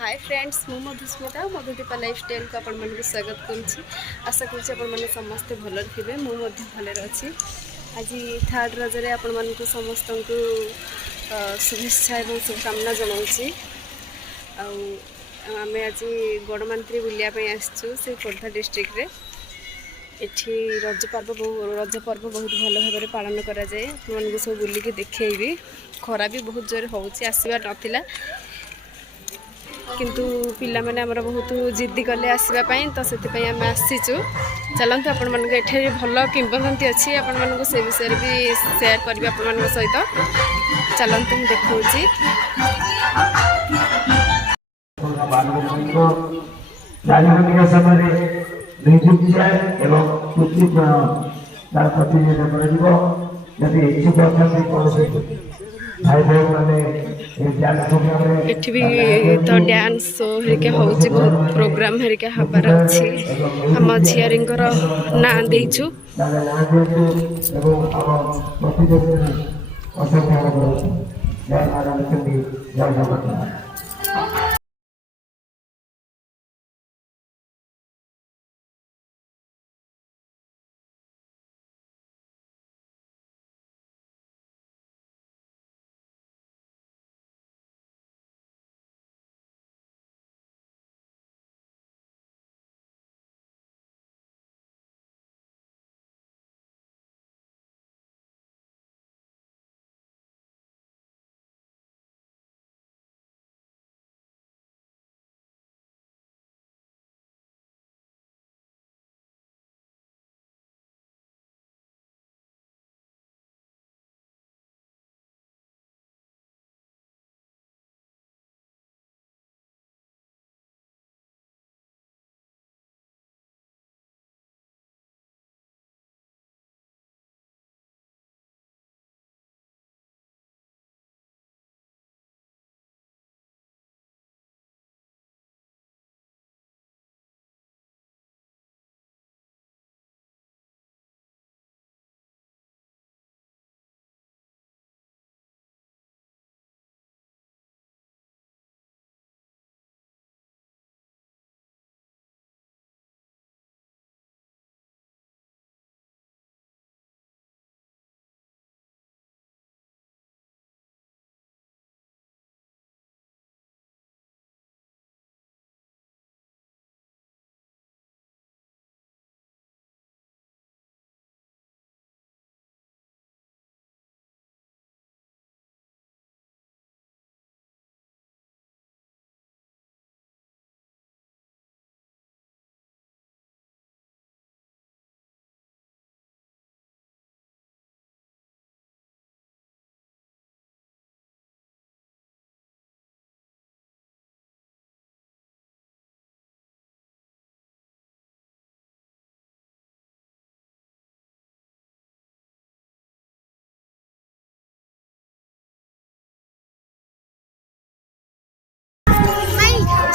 Hi friends मु मधुस्मिता मधु Deepa lifestyle को आपण मन स्वागत करुँची। आशा करुँची आपण मैंने समस्ते भल थे मुझे भलर अच्छी। आज थर्ड रजरे आपण मन समस्त को शुभेच्छा और शुभकामना जनाऊँगी। आम आज गणमंत्री बुलायापी आसचु से खोर्धा डिस्ट्रिक्ट रे। एठी रज पर्व बहुत भल भाव में पालन करा जाए। आपको सब बुलिकी देखी खरा भी बहुत जोर होची आसवा नथिला किंतु पिला माने हमरा बहुत जिद्दी कले आसवाई तो से आम आसीचु। चलते आपण मानक एठे भल किंवदंती अच्छी आपण मानक से विषय भी शेयर करी आपण मान सहित। चलते मुझे देखी एठी भी तो डांस शो हेरिका होची बहुत प्रोग्राम हेरिका हबार अछि। हम झियारिंगर ना देइछु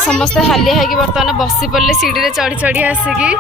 समस्त हालिया है कि बर्तमान बसी पड़े सीढ़ी रे चढ़ी चढ़ी आसिकी।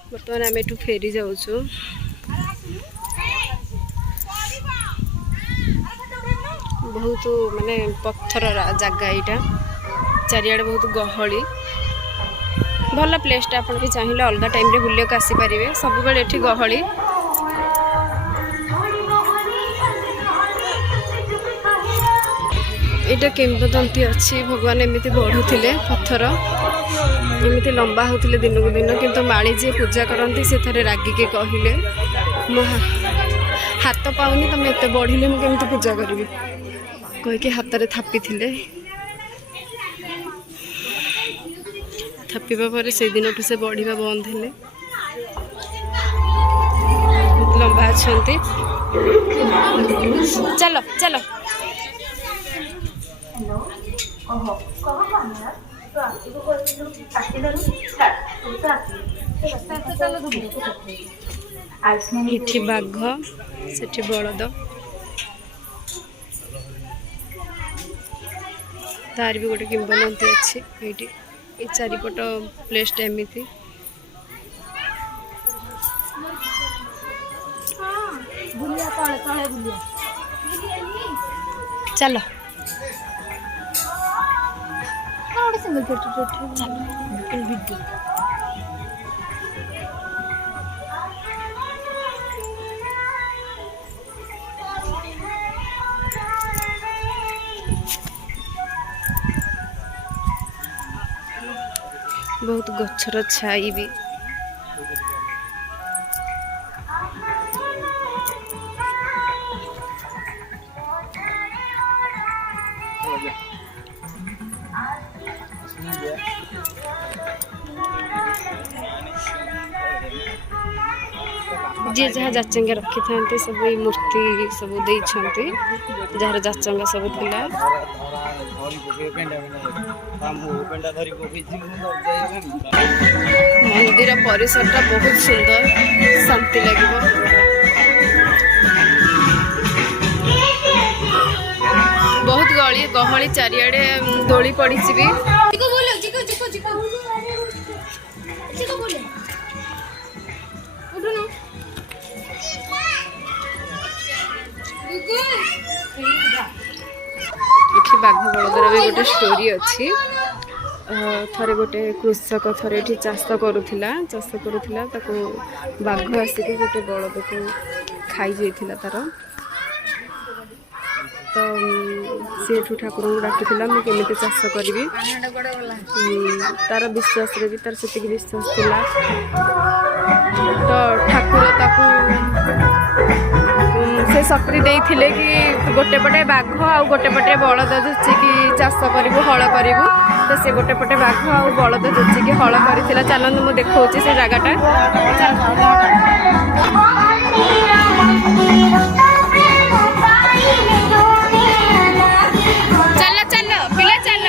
बर्तमान आम एठू फेरी जाऊँ बहुत माने पत्थर जगह यहाँ चारियाडे बहुत गहली भल प्लेसटा आप भी चाहिए अलग टाइम बुलिया आसीपारे सब बेले ये गहली। यहाँ किंवदंती अच्छी भगवान एमती बढ़ुले पत्थर एमती लंबा होते दिन को दिन किंतु माली जी पूजा करती से थे रागिके कहले मो हाथ पाऊनी तुम एत बढ़िले मुझे पूजा करी कहीकि हाथ में थापी थे थापिबा पर से दिन से बढ़िया बंद हेले लंबा अच्छा चलो चलो इठी बाघ सेठी बलद तार भी गोटे किंवदंती अच्छी ये ये चारिपट प्लेसटा एमती चलो बहुत गच्छर छाई भी जी जहाँ जाचंगा रखी था सब मूर्ति सब देते जार जाचंगा सब थिला मंदिर परिसरटा बहुत सुंदर शांति लगे बहुत गहली चारिआडे दोली पड़ी भी ये बाघ बलदर भी गोटे स्टोरी अच्छी थरे गोटे कृषक थरे ये चाष करुला बाघ आसिक गोटे बलद को खाई जाइथिला तार तो सी ठाकुर को डाकी मुझे चाष करी तार विश्वास भी तार से विश्वास थिला तो ठाकुर ताकू से शक्ति देइथिले कि गोटे पटे बाघ आ गोटे पटे बलद जोचिकी चाष करू हल करूँ तो से गोटे पटे बाघ आ बलद जोचिकी हल कर चलते मुझे देखा से जगटा चल चल पिला चल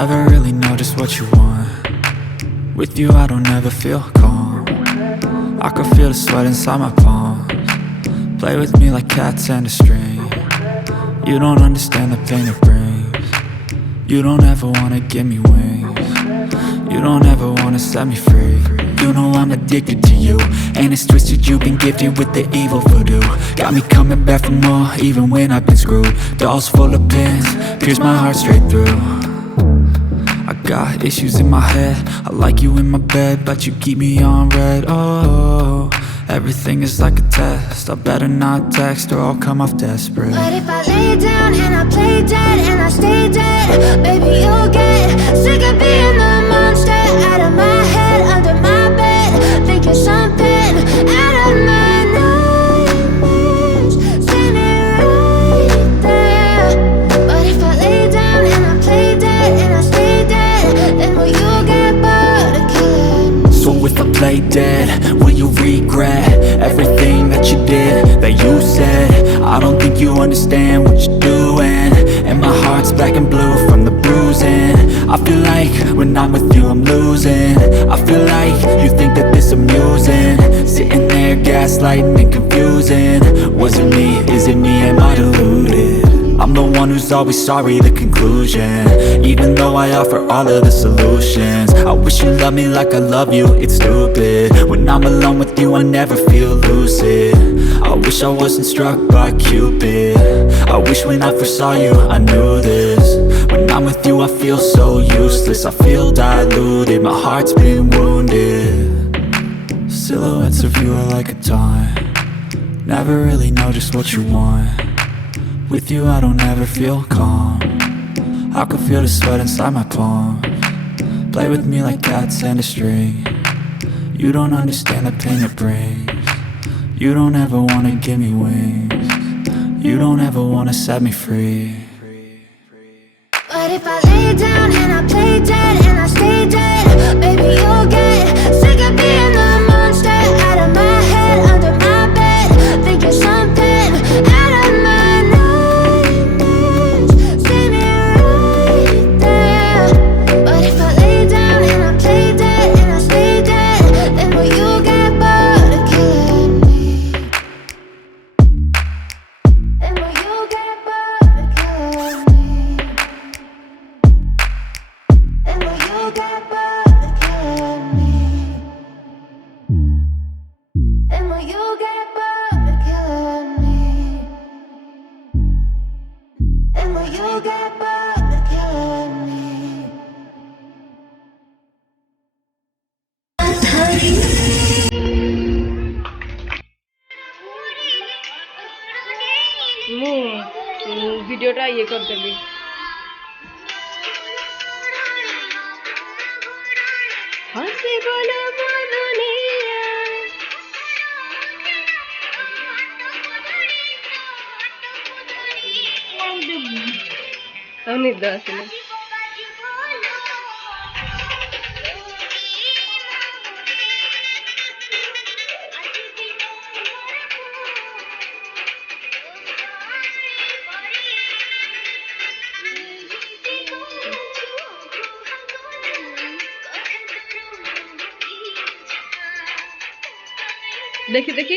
Never really know just what you want. With you I don't ever feel calm. I can feel the sweat inside my palms. Play with me like cats and a string. You don't understand the pain it brings. You don't ever wanna give me wings. You don't ever wanna set me free. You know I'm addicted to you, and it's twisted, you've been gifted with the evil voodoo. Got me coming back for more, even when I've been screwed. Dolls full of pins, pierce my heart straight through. I got issues in my head, I like you in my bed, but you keep me on red. Oh, everything is like a test, I better not text or I'll come off desperate. But if I lay down and I play dead and I stay dead, baby you'll get sick of being the monster out of my head, under my bed, thinking something out of my nightmares, standing right there. But if I lay down and I play dead and I stay dead, then will you get bored of killing me? So if I play dead, will you regret everything that you did, that you said? I don't think you understand what you're doing, and my heart's black and blue from the bruising. I feel like when I'm with you I'm losing. I feel like you think that this amusing, sitting there gaslighting and confusing. Was it me? Is it me? Am I deluded? I'm the one who's always sorry, the conclusion. Even though I offer all of the solutions, I wish you loved me like I love you, it's stupid. When I'm alone with you I never feel lucid. I wish I wasn't struck by Cupid. I wish when I first saw you I knew this. When I'm with you I feel so useless, I feel diluted, my heart's been wounded. Silhouettes of you are like a taunt. Never really know just what you want. With you I don't ever feel calm. I can feel the sweat inside my palms. Play with me like cats and a string. You don't understand the pain it brings. You don't ever wanna give me wings. You don't ever wanna set me free. But if I lay down and I play dead and I stay dead, baby you'll get sick of being the monster out of my head, under my bed, thinking something out of my nightmares, standing right there. But if I lay down and I play dead and I stay dead, then will you get bored of killing me? Then will you get bored of killing me? And will you get bored of killing me? And will you get bored of killing me? And will you get bored of killing me? ମୁଁ ଭିଡ଼ିଓଟା ଇଏ କରିଦେଲି। ହସି ବୋଲ ଦୁନିଆ ଆଉ ନିଦ ଆସିଲା। देखी देखी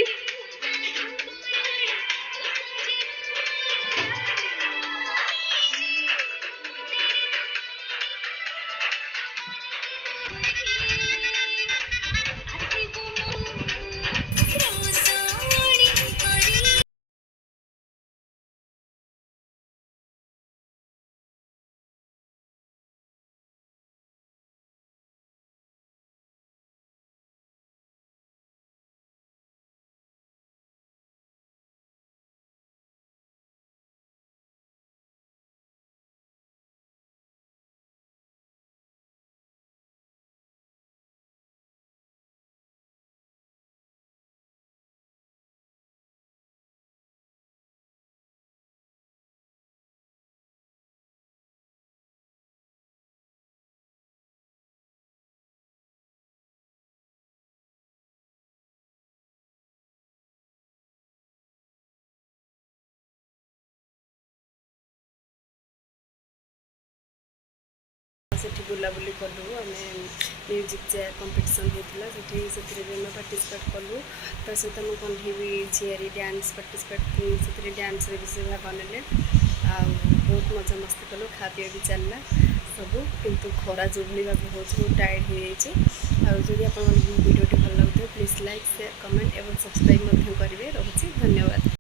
सेठी बुलाबुली कलु आम म्यूजिक चेयर कंपटीशन होता से भी आम पार्टिसिपेट कलु ता सहित आम कंढी भी झीरी डांस पार्टिसिपेट से डांस भी से भाग ने बहुत मजा मस्ती कलु खा पी भी चलला सब किंतु खरा जोगली भाव हो टायर्ड हो जाए आदि आप भिडियोटी भल लगे प्लीज लाइक शेयर कमेंट और सब्सक्राइब करेंगे। रोचे धन्यवाद।